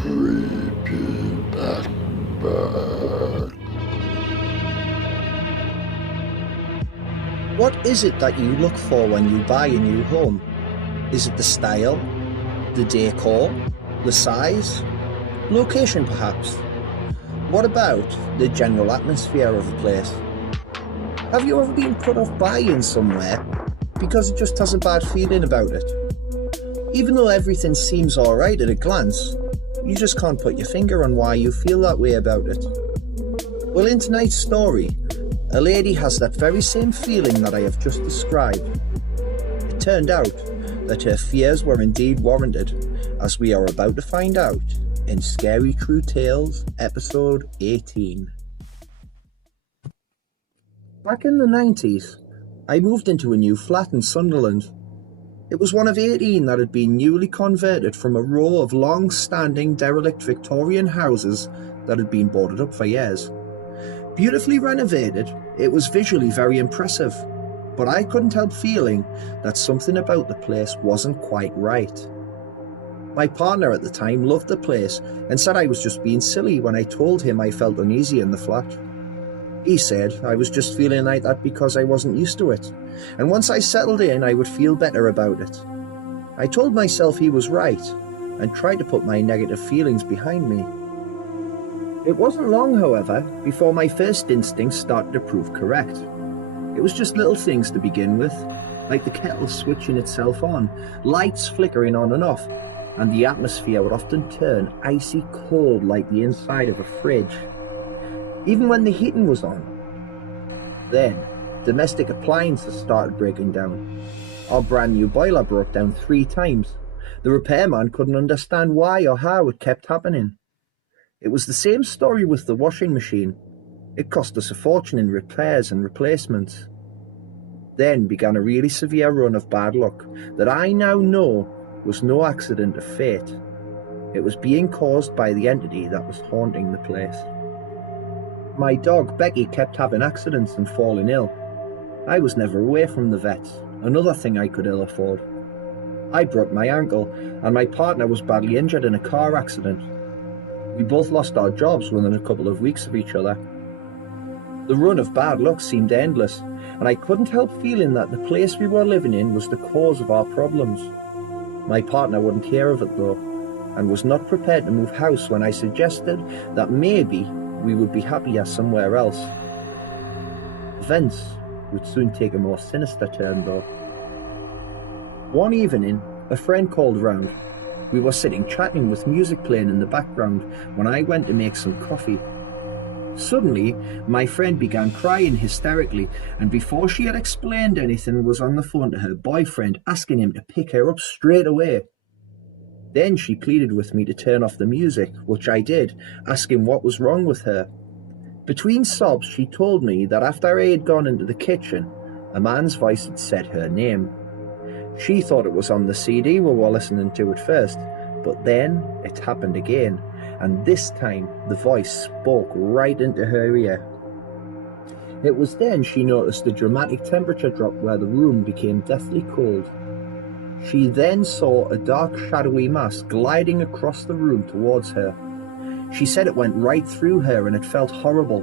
Creepy Battenberg. What is it that you look for when you buy a new home? Is it the style, the decor, the size, location perhaps? What about the general atmosphere of a place? Have you ever been put off buying somewhere because it just has a bad feeling about it? Even though everything seems alright at a glance, you just can't put your finger on why you feel that way about it. Well, in tonight's story, a lady has that very same feeling that I have just described. It turned out that her fears were indeed warranted, as we are about to find out in Scary True Tales, episode 18. Back in the 90s, I moved into a new flat in Sunderland. It was one of 18 that had been newly converted from a row of long-standing derelict Victorian houses that had been boarded up for years. Beautifully renovated, it was visually very impressive, but I couldn't help feeling that something about the place wasn't quite right. My partner at the time loved the place and said I was just being silly when I told him I felt uneasy in the flat. He said I was just feeling like that because I wasn't used to it, and once I settled in I would feel better about it. I told myself he was right, and tried to put my negative feelings behind me. It wasn't long, however, before my first instincts started to prove correct. It was just little things to begin with, like the kettle switching itself on, lights flickering on and off, and the atmosphere would often turn icy cold like the inside of a fridge, even when the heating was on. Then, domestic appliances started breaking down. Our brand new boiler broke down 3 times. The repairman couldn't understand why or how it kept happening. It was the same story with the washing machine. It cost us a fortune in repairs and replacements. Then began a really severe run of bad luck that I now know was no accident of fate. It was being caused by the entity that was haunting the place. My dog Becky kept having accidents and falling ill. I was never away from the vets, another thing I could ill afford. I broke my ankle and my partner was badly injured in a car accident. We both lost our jobs within a couple of weeks of each other. The run of bad luck seemed endless, and I couldn't help feeling that the place we were living in was the cause of our problems. My partner wouldn't hear of it though, and was not prepared to move house when I suggested that maybe we would be happier somewhere else. Events would soon take a more sinister turn though. One evening, a friend called round. We were sitting chatting with music playing in the background when I went to make some coffee. Suddenly, my friend began crying hysterically, and before she had explained anything was on the phone to her boyfriend asking him to pick her up straight away. Then she pleaded with me to turn off the music, which I did, asking what was wrong with her. Between sobs she told me that after I had gone into the kitchen, a man's voice had said her name. She thought it was on the CD we were listening to at first, but then it happened again, and this time the voice spoke right into her ear. It was then she noticed a dramatic temperature drop where the room became deathly cold. She then saw a dark shadowy mass gliding across the room towards her. She said it went right through her and it felt horrible.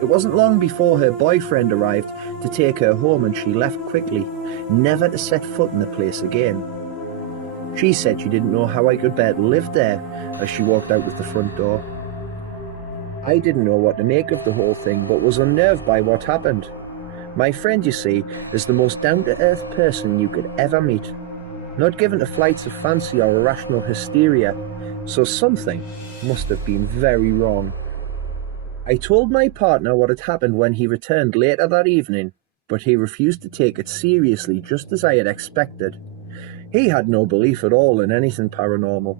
It wasn't long before her boyfriend arrived to take her home and she left quickly, never to set foot in the place again. She said she didn't know how I could bear to live there as she walked out with the front door. I didn't know what to make of the whole thing but was unnerved by what happened. My friend, you see, is the most down-to-earth person you could ever meet, not given to flights of fancy or irrational hysteria, so something must have been very wrong. I told my partner what had happened when he returned later that evening, but he refused to take it seriously just as I had expected. He had no belief at all in anything paranormal.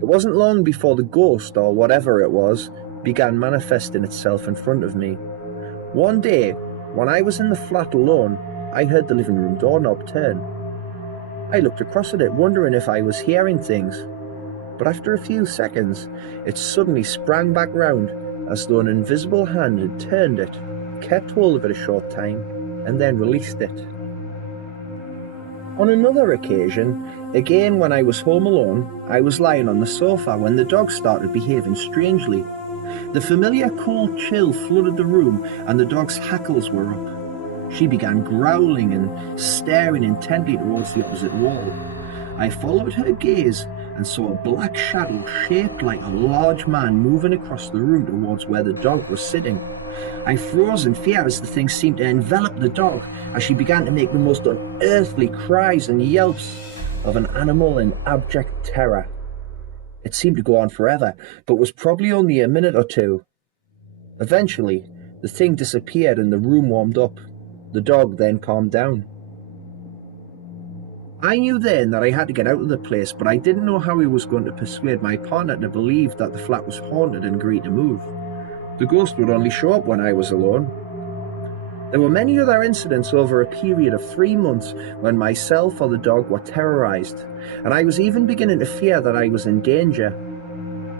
It wasn't long before the ghost, or whatever it was, began manifesting itself in front of me. One day, when I was in the flat alone, I heard the living room doorknob turn. I looked across at it, wondering if I was hearing things, but after a few seconds, it suddenly sprang back round, as though an invisible hand had turned it, kept hold of it a short time, and then released it. On another occasion, again when I was home alone, I was lying on the sofa when the dog started behaving strangely. The familiar cold chill flooded the room and the dog's hackles were up. She began growling and staring intently towards the opposite wall. I followed her gaze and saw a black shadow shaped like a large man moving across the room towards where the dog was sitting. I froze in fear as the thing seemed to envelop the dog as she began to make the most unearthly cries and yelps of an animal in abject terror. It seemed to go on forever, but was probably only a minute or two. Eventually, the thing disappeared and the room warmed up. The dog then calmed down. I knew then that I had to get out of the place, but I didn't know how I was going to persuade my partner to believe that the flat was haunted and agree to move. The ghost would only show up when I was alone. There were many other incidents over a period of 3 months when myself or the dog were terrorised, and I was even beginning to fear that I was in danger.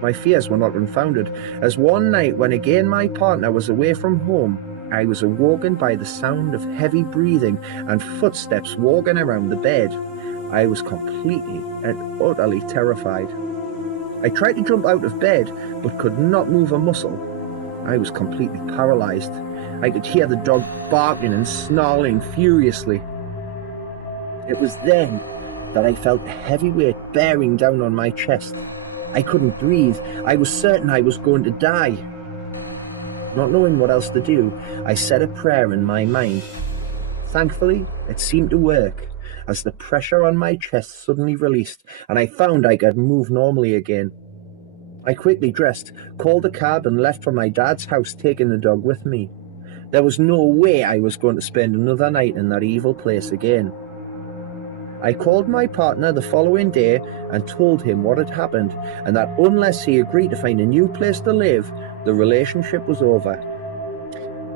My fears were not unfounded, as one night when again my partner was away from home, I was awoken by the sound of heavy breathing and footsteps walking around the bed. I was completely and utterly terrified. I tried to jump out of bed, but could not move a muscle. I was completely paralysed. I could hear the dog barking and snarling furiously. It was then that I felt a heavy weight bearing down on my chest. I couldn't breathe. I was certain I was going to die. Not knowing what else to do, I said a prayer in my mind. Thankfully, it seemed to work, as the pressure on my chest suddenly released, and I found I could move normally again. I quickly dressed, called a cab and left for my dad's house, taking the dog with me. There was no way I was going to spend another night in that evil place again. I called my partner the following day and told him what had happened, and that unless he agreed to find a new place to live, the relationship was over.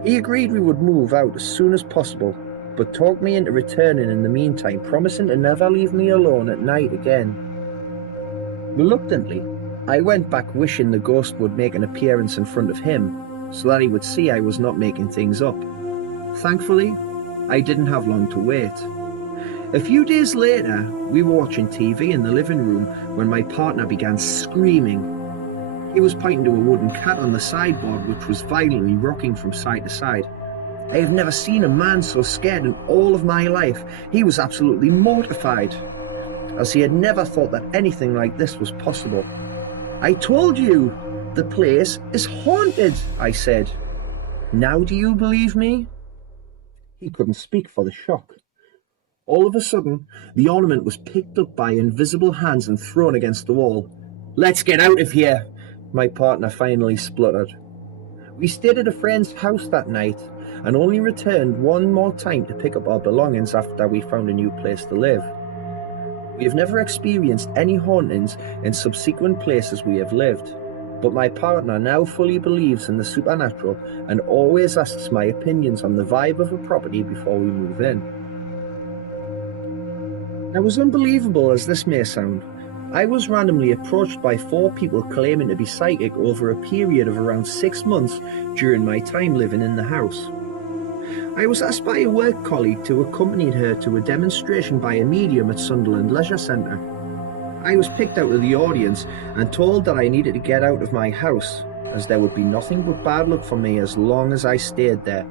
He agreed we would move out as soon as possible, but talked me into returning in the meantime, promising to never leave me alone at night again. Reluctantly, I went back, wishing the ghost would make an appearance in front of him, so that he would see I was not making things up. Thankfully, I didn't have long to wait. A few days later, we were watching TV in the living room when my partner began screaming. He was pointing to a wooden cat on the sideboard which was violently rocking from side to side. I have never seen a man so scared in all of my life. He was absolutely mortified, as he had never thought that anything like this was possible. "I told you, the place is haunted," I said. "Now do you believe me?" He couldn't speak for the shock. All of a sudden, the ornament was picked up by invisible hands and thrown against the wall. "Let's get out of here," my partner finally spluttered. We stayed at a friend's house that night and only returned one more time to pick up our belongings after we found a new place to live. We have never experienced any hauntings in subsequent places we have lived, but my partner now fully believes in the supernatural and always asks my opinions on the vibe of a property before we move in. Now, as unbelievable as this may sound, I was randomly approached by 4 people claiming to be psychic over a period of around 6 months during my time living in the house. I was asked by a work colleague to accompany her to a demonstration by a medium at Sunderland Leisure Centre. I was picked out of the audience and told that I needed to get out of my house, as there would be nothing but bad luck for me as long as I stayed there.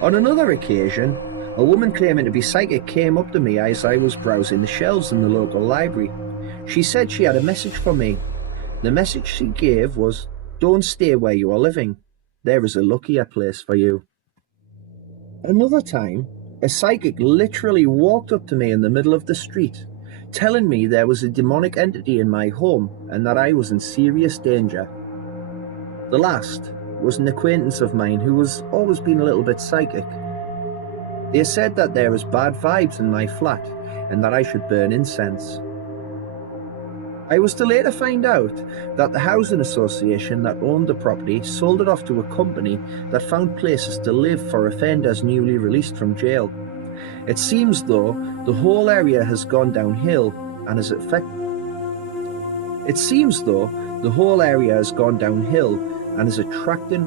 On another occasion, a woman claiming to be psychic came up to me as I was browsing the shelves in the local library. She said she had a message for me. The message she gave was, "Don't stay where you are living. There is a luckier place for you." Another time, a psychic literally walked up to me in the middle of the street, telling me there was a demonic entity in my home and that I was in serious danger. The last was an acquaintance of mine who has always been a little bit psychic. They said that there is bad vibes in my flat and that I should burn incense. I was to later find out that the housing association that owned the property sold it off to a company that found places to live for offenders newly released from jail. It seems though the whole area has gone downhill and is attracting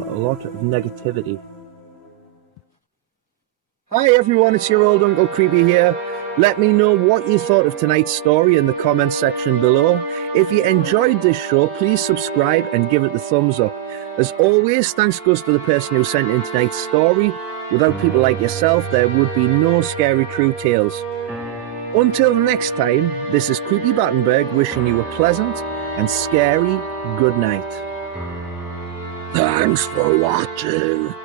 a lot of negativity. Hi everyone, it's your old Uncle Creepy here. Let me know what you thought of tonight's story in the comments section below. If you enjoyed this show, please subscribe and give it the thumbs up. As always, thanks goes to the person who sent in tonight's story. Without people like yourself, there would be no Scary True Tales. Until next time, this is Creepy Battenberg wishing you a pleasant and scary good night. Thanks for watching.